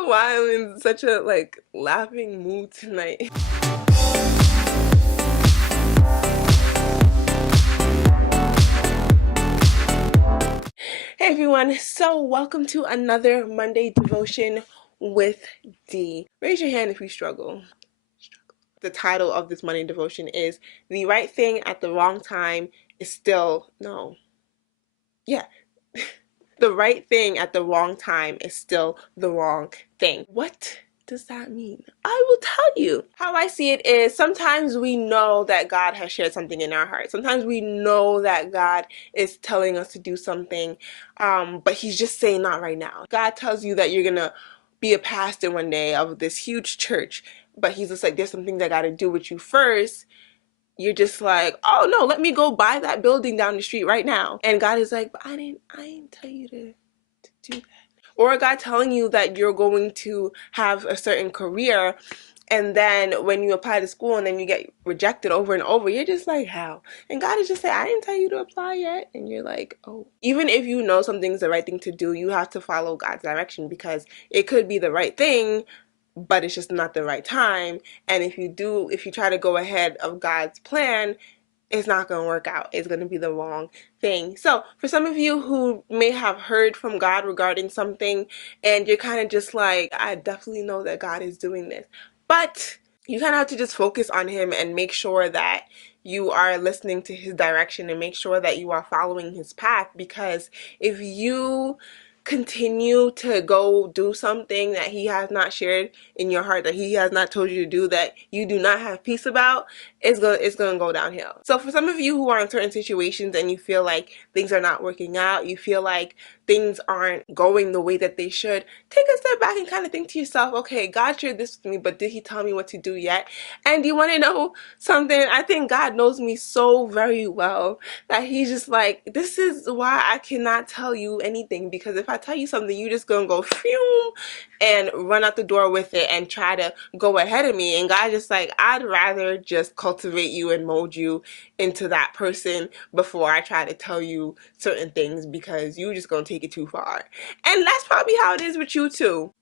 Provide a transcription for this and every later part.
know why I'm in such a laughing mood tonight. Hey everyone, so welcome to another Monday devotion with D. Raise your hand if you struggle. The title of this Monday devotion is "The Right Thing at the Wrong Time is Still No." Yeah. The right thing at the wrong time is still the wrong thing. What does that mean? I will tell you. How I see it is sometimes we know that God has shared something in our heart. Sometimes we know that God is telling us to do something, but He's just saying not right now. God tells you that you're gonna be a pastor one day of this huge church, but He's just like, there's some things I gotta do with you first. You're just like, oh no, let me go buy that building down the street right now. And God is like, but I didn't tell you to do that. Or God telling you that you're going to have a certain career, and then when you apply to school and then you get rejected over and over, you're just like, how? And God is just saying, I didn't tell you to apply yet. And you're like, oh. Even if you know something's the right thing to do, you have to follow God's direction, because it could be the right thing, but it's just not the right time. And if you try to go ahead of God's plan, it's not going to work out. It's going to be the wrong thing. So for some of you who may have heard from God regarding something, and you're kind of just like, I definitely know that God is doing this, but you kind of have to just focus on Him and make sure that you are listening to His direction and make sure that you are following His path. Because if you continue to go do something that He has not shared in your heart, that He has not told you to do, that you do not have peace about, it's gonna go downhill. So for some of you who are in certain situations and you feel like things are not working out, you feel like things aren't going the way that they should, take a step back and kind of think to yourself, okay, God shared this with me, but did He tell me what to do yet? And you want to know something? I think God knows me so very well that He's just like, this is why I cannot tell you anything, because if I tell you something, you just gonna go phew and run out the door with it and try to go ahead of me. And God's just like, I'd rather just cultivate you and mold you into that person before I try to tell you certain things, because you just gonna take it too far. And that's probably how it is with you too.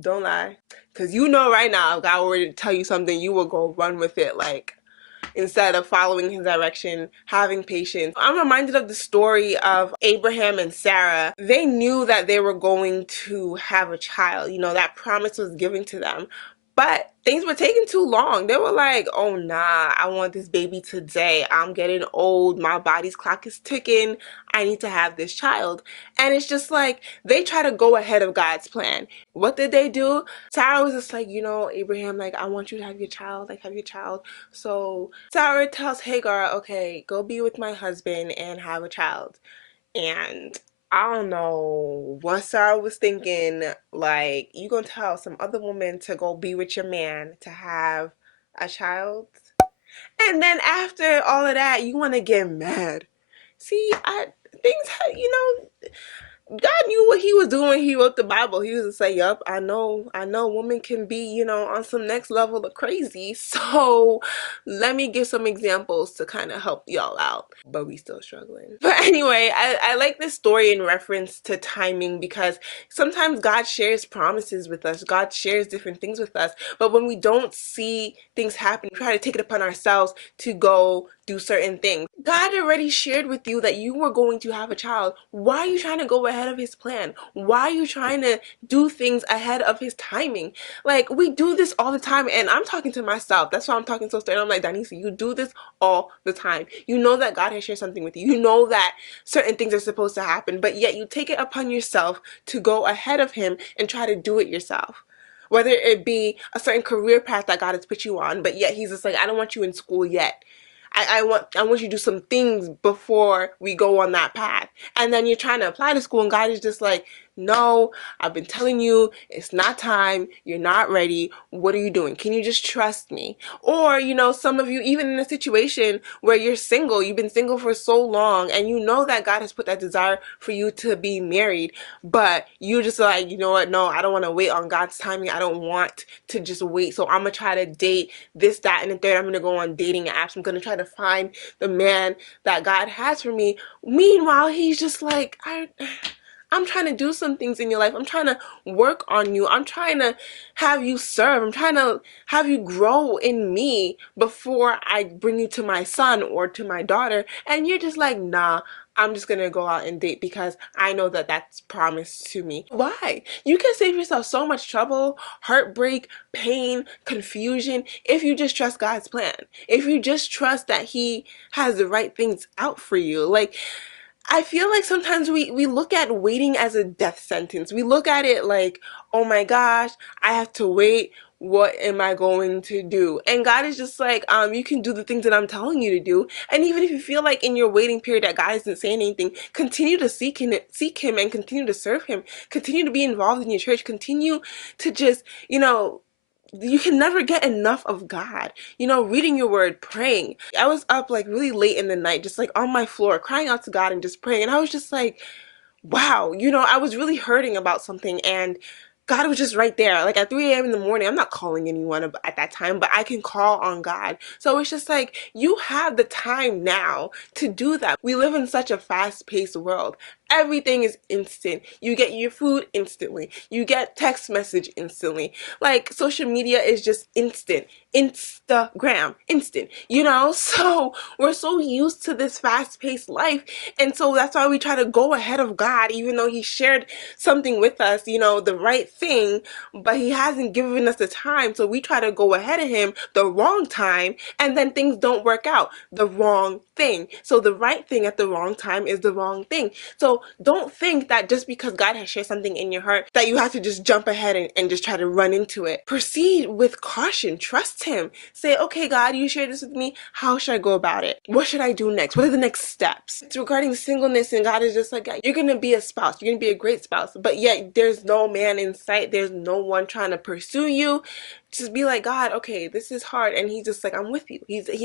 Don't lie, because you know right now, if God were to tell you something, you will go run with it, like, instead of following His direction, having patience. I'm reminded of the story of Abraham and Sarah. They knew that they were going to have a child. You know, that promise was given to them. But things were taking too long. They were like, oh nah, I want this baby today. I'm getting old. My body's clock is ticking. I need to have this child. And it's just like, they try to go ahead of God's plan. What did they do? Sarah was just like, you know, Abraham, like, I want you to have your child, like, have your child. So Sarah tells Hagar, okay, go be with my husband and have a child. And I don't know what Sarah was thinking, like, you gonna tell some other woman to go be with your man to have a child? And then after all of that, you want to get mad. See, you know, God knew what He was doing when He wrote the Bible. He was to say, yup, I know, women can be, you know, on some next level of crazy. So let me give some examples to kind of help y'all out. But we still struggling. But anyway, I like this story in reference to timing, because sometimes God shares promises with us. God shares different things with us. But when we don't see things happen, we try to take it upon ourselves to go do certain things. God already shared with you that you were going to have a child. Why are you trying to go ahead of His plan? Why are you trying to do things ahead of His timing? Like, we do this all the time, and I'm talking to myself. That's why I'm talking so straight. I'm like, Danisa, you do this all the time. You know that God has shared something with you. You know that certain things are supposed to happen, but yet you take it upon yourself to go ahead of Him and try to do it yourself. Whether it be a certain career path that God has put you on, but yet He's just like, I don't want you in school yet. I want you to do some things before we go on that path. And then you're trying to apply to school, and God is just like, no, I've been telling you, it's not time. You're not ready. What are you doing? Can you just trust me? Or, you know, some of you, even in a situation where you're single, you've been single for so long, and you know that God has put that desire for you to be married, but you just like, you know what? No, I don't want to wait on God's timing. I don't want to just wait. So I'm going to try to date this, that, and the third. I'm going to go on dating apps. I'm going to try to find the man that God has for me. Meanwhile, He's just like, I'm trying to do some things in your life. I'm trying to work on you. I'm trying to have you serve. I'm trying to have you grow in me before I bring you to my son or to my daughter. And you're just like, nah, I'm just gonna go out and date because I know that that's promised to me. Why? You can save yourself so much trouble, heartbreak, pain, confusion if you just trust God's plan. If you just trust that He has the right things out for you. Like, I feel like sometimes we look at waiting as a death sentence. We look at it like, oh my gosh, I have to wait. What am I going to do? And God is just like, you can do the things that I'm telling you to do. And even if you feel like in your waiting period that God isn't saying anything, continue to seek him and continue to serve him. Continue to be involved in your church. Continue to just, you can never get enough of God. Reading your word, praying. I was up like really late in the night, just like on my floor, crying out to God and just praying. And I was just like, wow, I was really hurting about something, and God was just right there. Like at 3 a.m. in the morning, I'm not calling anyone at that time, but I can call on God. So it's just like, you have the time now to do that. We live in such a fast-paced world. Everything is instant. You get your food instantly. You get text message instantly. Like, social media is just instant. Instagram, instant, So we're so used to this fast-paced life, and so that's why we try to go ahead of God, even though He shared something with us, the right thing, but He hasn't given us the time, so we try to go ahead of Him the wrong time, and then things don't work out. The wrong thing. So the right thing at the wrong time is the wrong thing. So don't think that just because God has shared something in your heart that you have to just jump ahead and just try to run into it. Proceed with caution. Trust Him. Say, okay, God, you shared this with me. How should I go about it? What should I do next? What are the next steps? It's regarding singleness, and God is just like, you're going to be a spouse. You're going to be a great spouse. But yet there's no man in sight. There's no one trying to pursue you. Just be like, God, okay, this is hard. And He's just like, I'm with you.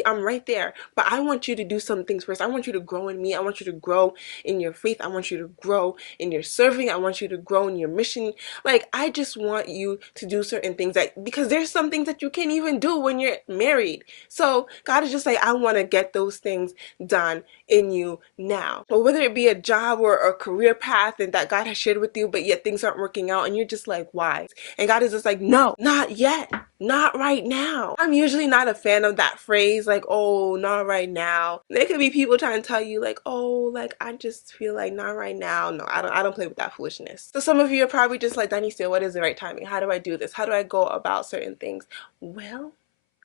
I'm right there. But I want you to do some things first. I want you to grow in me. I want you to grow in your faith. I want you to grow in your serving. I want you to grow in your mission. Like, I just want you to do certain things because there's some things that you can't even do when you're married. So God is just like, I want to get those things done in you now. But whether it be a job or a career path and that God has shared with you, but yet things aren't working out and you're just like, why? And God is just like, no, not yet. Not right now. I'm usually not a fan of that phrase, like, oh, not right now. There could be people trying to tell you like, oh, like, I just feel like not right now. No, I don't play with that foolishness. So some of you are probably just like, Danisha, what is the right timing? How do I do this? How do I go about certain things? Well,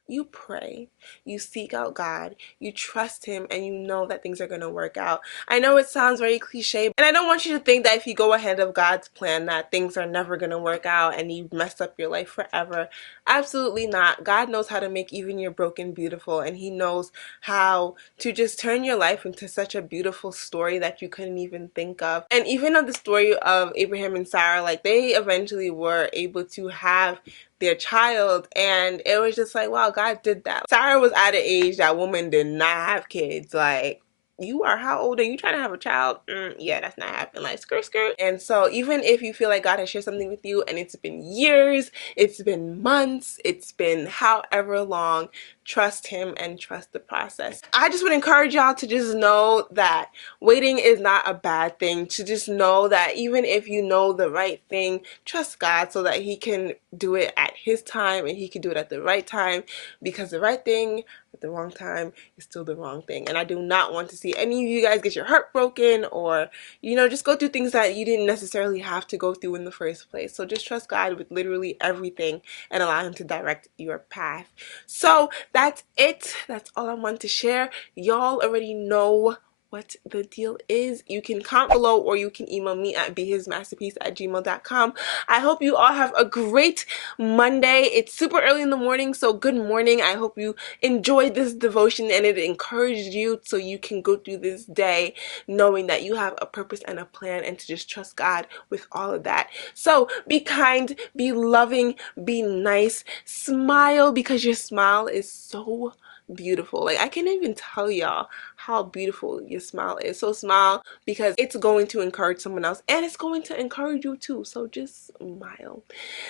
you pray, you seek out God, you trust Him, and you know that things are going to work out. I know it sounds very cliche, and I don't want you to think that if you go ahead of God's plan that things are never going to work out and you mess up your life forever. Absolutely not. God knows how to make even your broken beautiful, and He knows how to just turn your life into such a beautiful story that you couldn't even think of. And even of the story of Abraham and Sarah, like, they eventually were able to have their child, and it was just like, wow, God did that. Sarah was at an age that woman did not have kids. Like, you are how old? Are you trying to have a child? Yeah, that's not happening. Like, skirt skirt. And so even if you feel like God has shared something with you and it's been years, it's been months, it's been however long, trust Him and trust the process. I just would encourage y'all to just know that waiting is not a bad thing. To just know that even if you know the right thing, trust God so that He can do it at His time and He can do it at the right time, because the right thing at the wrong time is still the wrong thing. And I do not want to see any of you guys get your heart broken or, just go through things that you didn't necessarily have to go through in the first place. So just trust God with literally everything and allow Him to direct your path. So that's it. That's all I want to share. Y'all already know what the deal is. You can comment below or you can email me at behismasterpiece@gmail.com. I hope you all have a great Monday. It's super early in the morning, so good morning. I hope you enjoyed this devotion and it encouraged you so you can go through this day knowing that you have a purpose and a plan, and to just trust God with all of that. So be kind, be loving, be nice, smile, because your smile is so beautiful. Like, I can't even tell y'all how beautiful your smile is. So smile, because it's going to encourage someone else and it's going to encourage you too. So just smile.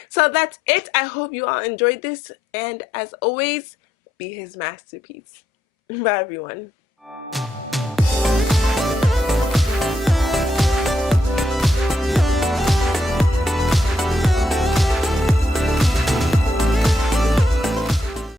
So that's it. I hope you all enjoyed this, and as always, be His masterpiece. Bye everyone.